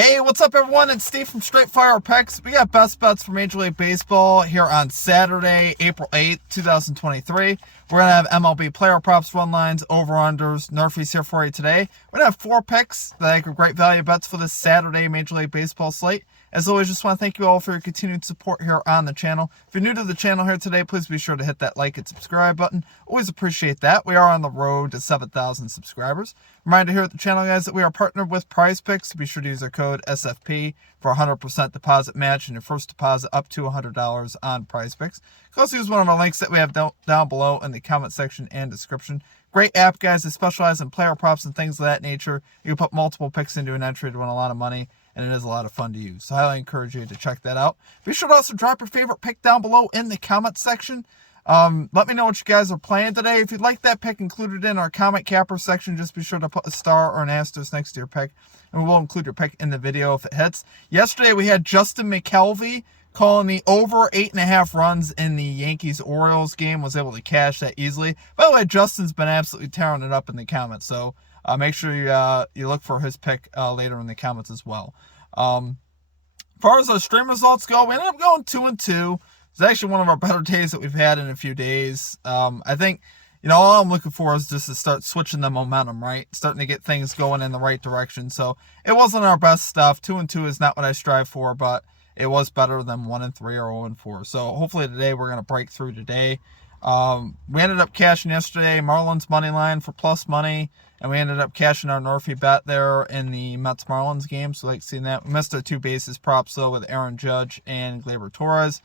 Hey, what's up, everyone? It's Steve from Straight Fire Picks. We got best bets for Major League Baseball here on Saturday, April 8th, 2023. We're going to have MLB player props, run lines, over-unders, NRFIs here for you today. We're going to have 4 picks that I think are great value bets for this Saturday Major League Baseball slate. As always, just want to thank you all for your continued support here on the channel. If you're new to the channel here today, please be sure to hit that like and subscribe button. Always appreciate that. We are on the road to 7,000 subscribers. Reminder here at the channel, guys, that we are partnered with Prize Picks. So be sure to use our code SFP for a 100% deposit match and your first deposit up to $100 on Prize Picks. You can also use one of our links that we have down below in the comment section and description. Great app, guys. They specialize in player props and things of that nature. You can put multiple picks into an entry to win a lot of money, and it is a lot of fun to use. So I highly encourage you to check that out. Be sure to also drop your favorite pick down below in the comment section. Let me know what you guys are playing today. If you'd like that pick included in our comment capper section, just be sure to put a star or an asterisk next to your pick, and we will include your pick in the video if it hits. Yesterday we had Justin McKelvey calling the over 8.5 runs in the Yankees-Orioles game. Was able to cash that easily. By the way, Justin's been absolutely tearing it up in the comments, so make sure you look for his pick later in the comments as well. As far as our stream results go, we ended up going 2-2. It's actually one of our better days that we've had in a few days. I think, all I'm looking for is just to start switching the momentum, right? Starting to get things going in the right direction. So it wasn't our best stuff. 2-2 is not what I strive for, but it was better than 1-3 or 0-4. So hopefully today we're going to break through today. We ended up cashing yesterday Marlins money line for plus money, and we ended up cashing our NRFI bet there in the Mets-Marlins game. So like seeing that. We missed our 2 bases props though with Aaron Judge and Gleyber Torres.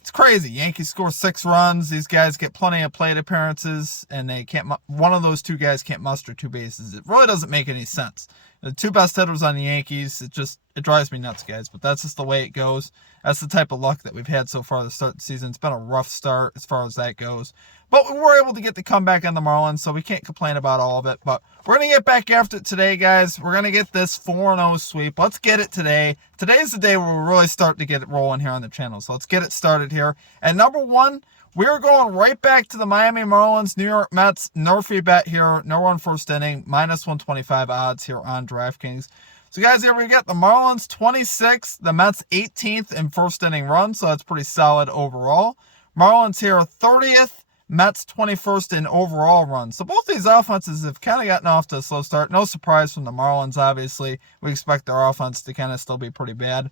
It's crazy. Yankees score 6 runs. These guys get plenty of plate appearances, and they can't. One of those 2 guys can't muster 2 bases. It really doesn't make any sense. The 2 best hitters on the Yankees, it drives me nuts, guys. But that's just the way it goes. That's the type of luck that we've had so far to start the season. It's been a rough start as far as that goes. But we were able to get the comeback on the Marlins, so we can't complain about all of it. But we're going to get back after it today, guys. We're going to get this 4-0 sweep. Let's get it today. Today's the day where we really start to get it rolling here on the channel. So let's get it started here. And number 1, we're going right back to the Miami Marlins, New York Mets, NRFI bet here. No run first inning, minus 125 odds here on DraftKings. So, guys, here we get the Marlins 26th, the Mets 18th in first inning run, so that's pretty solid overall. Marlins here 30th, Mets 21st in overall runs. So both these offenses have kind of gotten off to a slow start. No surprise from the Marlins, obviously. We expect their offense to kind of still be pretty bad.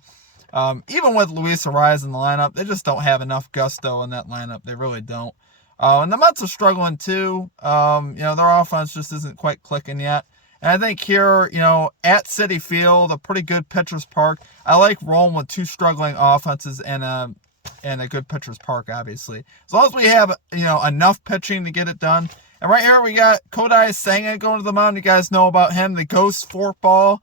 Even with Luis Ariz in the lineup, they just don't have enough gusto in that lineup. They really don't. And the Mets are struggling too. Their offense just isn't quite clicking yet. And I think here, at Citi Field, a pretty good pitcher's park. I like rolling with 2 struggling offenses and a good pitcher's park, obviously. As long as we have, enough pitching to get it done. And right here we got Kodai Senga going to the mound. You guys know about him, the ghost forkball.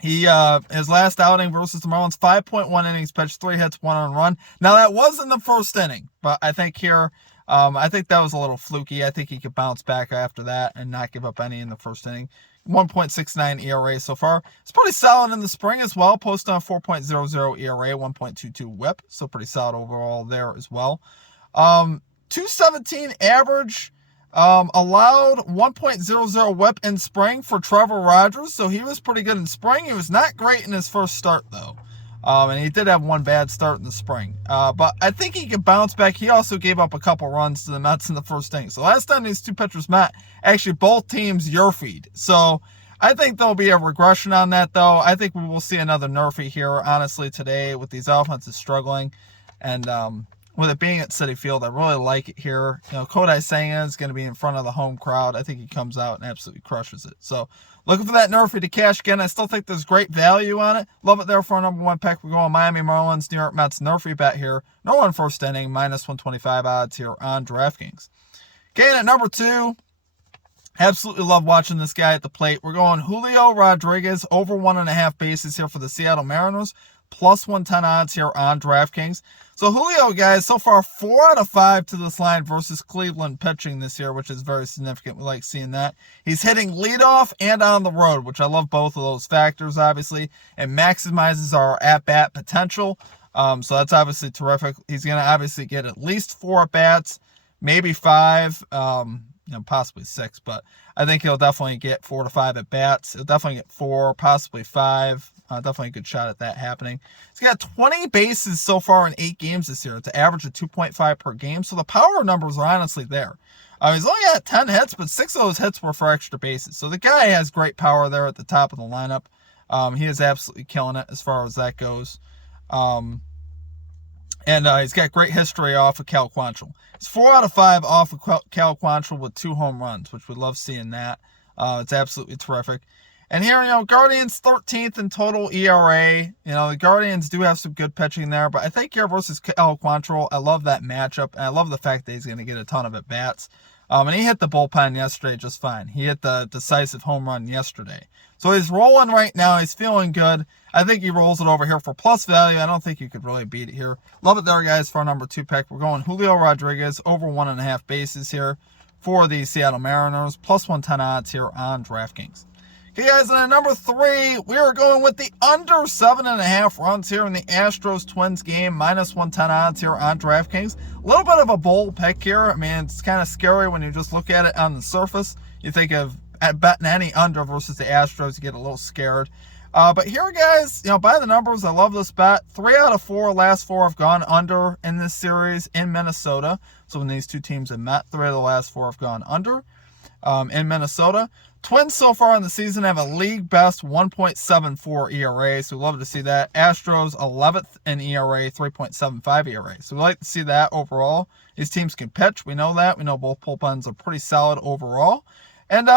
His last outing versus the Marlins, 5.1 innings pitched, 3 hits, 1 earned run. Now that was in the first inning, but I think here, I think that was a little fluky. I think he could bounce back after that and not give up any in the first inning. 1.69 ERA so far. It's pretty solid in the spring as well. Posted on 4.00 ERA, 1.22 WHIP. So pretty solid overall there as well. 217 average. Allowed 1.00 WHIP in spring for Trevor Rogers. So he was pretty good in spring. He was not great in his first start though. And he did have 1 bad start in the spring. But I think he could bounce back. He also gave up a couple runs to the Mets in the first inning. So last time these 2 pitchers met, actually both teams Yerfied. So I think there'll be a regression on that, though. I think we will see another NRFI here, honestly, today with these offenses struggling. And with it being at Citi Field, I really like it here. Kodai Senga is going to be in front of the home crowd. I think he comes out and absolutely crushes it. So looking for that NRFI to cash again. I still think there's great value on it. Love it there for a number 1 pick. We're going Miami Marlins, New York Mets, NRFI bet here. No run first inning, minus 125 odds here on DraftKings. Okay, and at number 2, absolutely love watching this guy at the plate. We're going Julio Rodriguez, over 1.5 bases here for the Seattle Mariners, plus 110 odds here on DraftKings. So Julio, guys, so far 4 out of 5 to this line versus Cleveland pitching this year, which is very significant. We like seeing that. He's hitting leadoff and on the road, which I love both of those factors, obviously. It maximizes our at-bat potential. So that's obviously terrific. He's going to obviously get at least 4 at-bats, maybe 5. possibly 6. But I think he'll definitely get 4 to 5 at bats. He'll definitely get 4, possibly 5. Definitely a good shot at that happening. He's got 20 bases so far in 8 games this year. It's an average of 2.5 per game. So the power numbers are honestly there. He's only got 10 hits, but 6 of those hits were for extra bases. So the guy has great power there at the top of the lineup. He is absolutely killing it as far as that goes. And he's got great history off of Cal Quantrill. He's 4 out of 5 off of Cal Quantrill with 2 home runs, which we love seeing that. It's absolutely terrific. And here, Guardians 13th in total ERA. The Guardians do have some good pitching there, but I think here versus Cal Quantrill, I love that matchup, and I love the fact that he's going to get a ton of at-bats. And he hit the bullpen yesterday just fine. He hit the decisive home run yesterday. So he's rolling right now. He's feeling good. I think he rolls it over here for plus value. I don't think you could really beat it here. Love it there, guys, for our number 2 pick. We're going Julio Rodriguez over 1.5 bases here for the Seattle Mariners. Plus 110 odds here on DraftKings. Okay, guys, and at number 3, we are going with the under 7.5 runs here in the Astros-Twins game. Minus 110 odds here on DraftKings. A little bit of a bold pick here. I mean, it's kind of scary when you just look at it on the surface. You think of betting any under versus the Astros, you get a little scared. But here, guys, by the numbers, I love this bet. 3 out of 4 last 4 have gone under in this series in Minnesota. So when these two teams have met, 3 of the last 4 have gone under in Minnesota. Twins so far in the season have a league best 1.74 ERA, so we love to see that. Astros 11th in ERA, 3.75 ERA. So we like to see that overall. These teams can pitch. We know that. We know both bullpens are pretty solid overall. And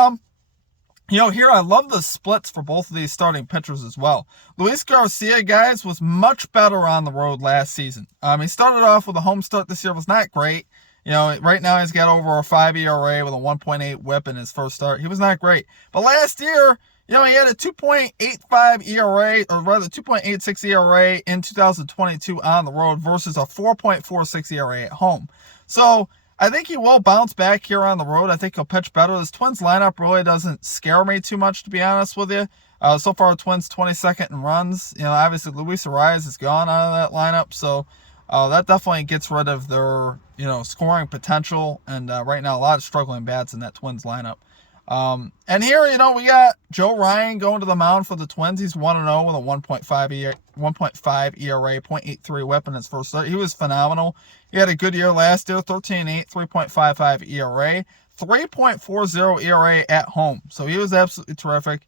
here I love the splits for both of these starting pitchers as well. Luis Garcia, guys, was much better on the road last season. He started off with a home start this year, was not great. Right now he's got over a 5 ERA with a 1.8 whip in his first start. He was not great. But last year, he had a 2.85 ERA, or rather 2.86 ERA in 2022 on the road versus a 4.46 ERA at home. So I think he will bounce back here on the road. I think he'll pitch better. This Twins lineup really doesn't scare me too much, to be honest with you. So far, Twins 22nd in runs. Obviously Luis Arias is gone out of that lineup, so that definitely gets rid of their, scoring potential. And right now, a lot of struggling bats in that Twins lineup. And here, we got Joe Ryan going to the mound for the Twins. He's 1-0 with a 1.5 ERA, 0.83 whip in his first start. He was phenomenal. He had a good year last year, 13-8, 3.55 ERA, 3.40 ERA at home. So he was absolutely terrific.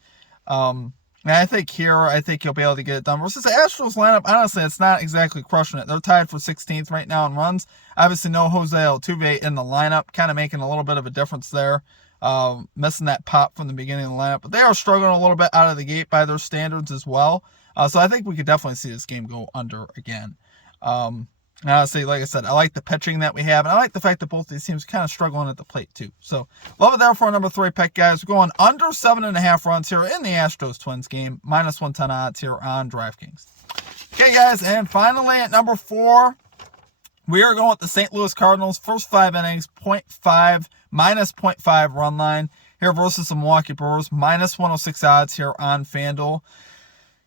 And I think he'll be able to get it done. Versus the Astros lineup, honestly, it's not exactly crushing it. They're tied for 16th right now in runs. Obviously, no Jose Altuve in the lineup, kind of making a little bit of a difference there. Missing that pop from the beginning of the lineup. But they are struggling a little bit out of the gate by their standards as well. So I think we could definitely see this game go under again. And honestly, like I said, I like the pitching that we have, and I like the fact that both these teams are kind of struggling at the plate too. So, love it there for our number 3 pick, guys. We're going under 7.5 runs here in the Astros-Twins game. Minus 110 odds here on DraftKings. Okay, guys, and finally at number 4, we are going with the St. Louis Cardinals. First 5 innings, minus 0.5 run line here versus the Milwaukee Brewers. Minus 106 odds here on FanDuel.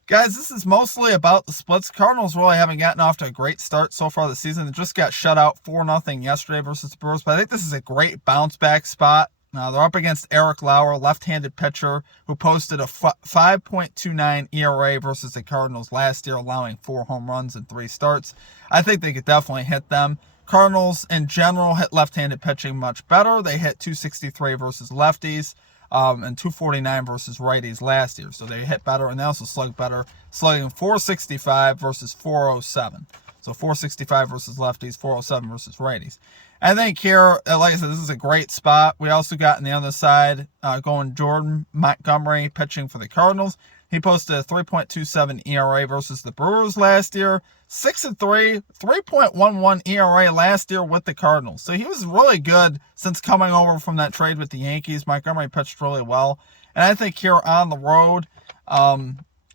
Guys, this is mostly about the splits. Cardinals really haven't gotten off to a great start so far this season. They just got shut out 4-0 yesterday versus the Brewers. But I think this is a great bounce-back spot. They're up against Eric Lauer, left-handed pitcher, who posted a 5.29 ERA versus the Cardinals last year, allowing 4 home runs in 3 starts. I think they could definitely hit them. Cardinals, in general, hit left-handed pitching much better. They hit 263 versus lefties. And 249 versus righties last year. So they hit better, and they also slug better, slugging 465 versus 407. So 465 versus lefties, 407 versus righties. I think here, like I said, this is a great spot. We also got on the other side going Jordan Montgomery pitching for the Cardinals. He posted a 3.27 ERA versus the Brewers last year. 6-3, 3.11 ERA last year with the Cardinals. So he was really good since coming over from that trade with the Yankees. Montgomery pitched really well. And I think here on the road,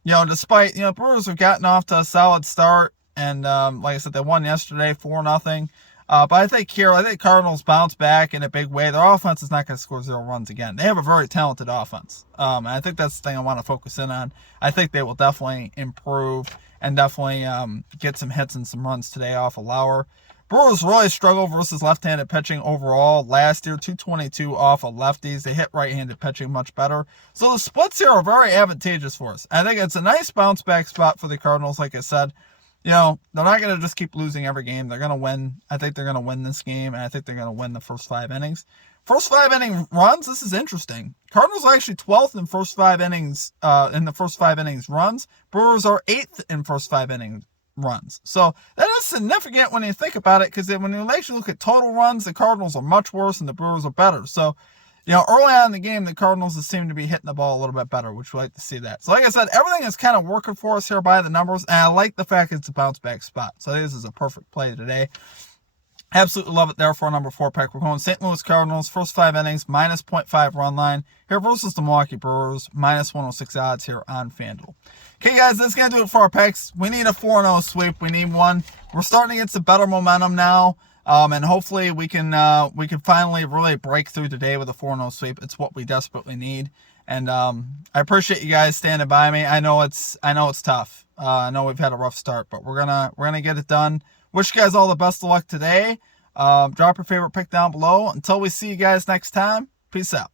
despite, Brewers have gotten off to a solid start. And like I said, they won yesterday 4-0. But I think Cardinals bounce back in a big way. Their offense is not going to score 0 runs again. They have a very talented offense. And I think that's the thing I want to focus in on. I think they will definitely improve and definitely get some hits and some runs today off of Lauer. Brewers really struggle versus left-handed pitching overall. Last year, 222 off of lefties. They hit right-handed pitching much better. So the splits here are very advantageous for us. I think it's a nice bounce-back spot for the Cardinals, like I said. They're not going to just keep losing every game. They're going to win. I think they're going to win this game, and I think they're going to win the first 5 innings. First 5 inning runs, this is interesting. Cardinals are actually 12th in first 5 innings, in the first 5 innings runs. Brewers are 8th in first 5 innings runs. So that is significant when you think about it, because when you actually look at total runs, the Cardinals are much worse and the Brewers are better. So, early on in the game, the Cardinals seem to be hitting the ball a little bit better, which we like to see that. So like I said, everything is kind of working for us here by the numbers, and I like the fact it's a bounce back spot. So this is a perfect play today. Absolutely love it there for our number 4 pick. We're going St. Louis Cardinals, first 5 innings, minus 0.5 run line here versus the Milwaukee Brewers, minus 106 odds here on FanDuel. Okay, guys, that's going to do it for our picks. We need a 4-0 sweep. We need one. We're starting to get some better momentum now, and hopefully we can finally really break through today with a 4-0 sweep. It's what we desperately need, and I appreciate you guys standing by me. I know it's tough. I know we've had a rough start, but we're gonna get it done. Wish you guys all the best of luck today. Drop your favorite pick down below. Until we see you guys next time, peace out.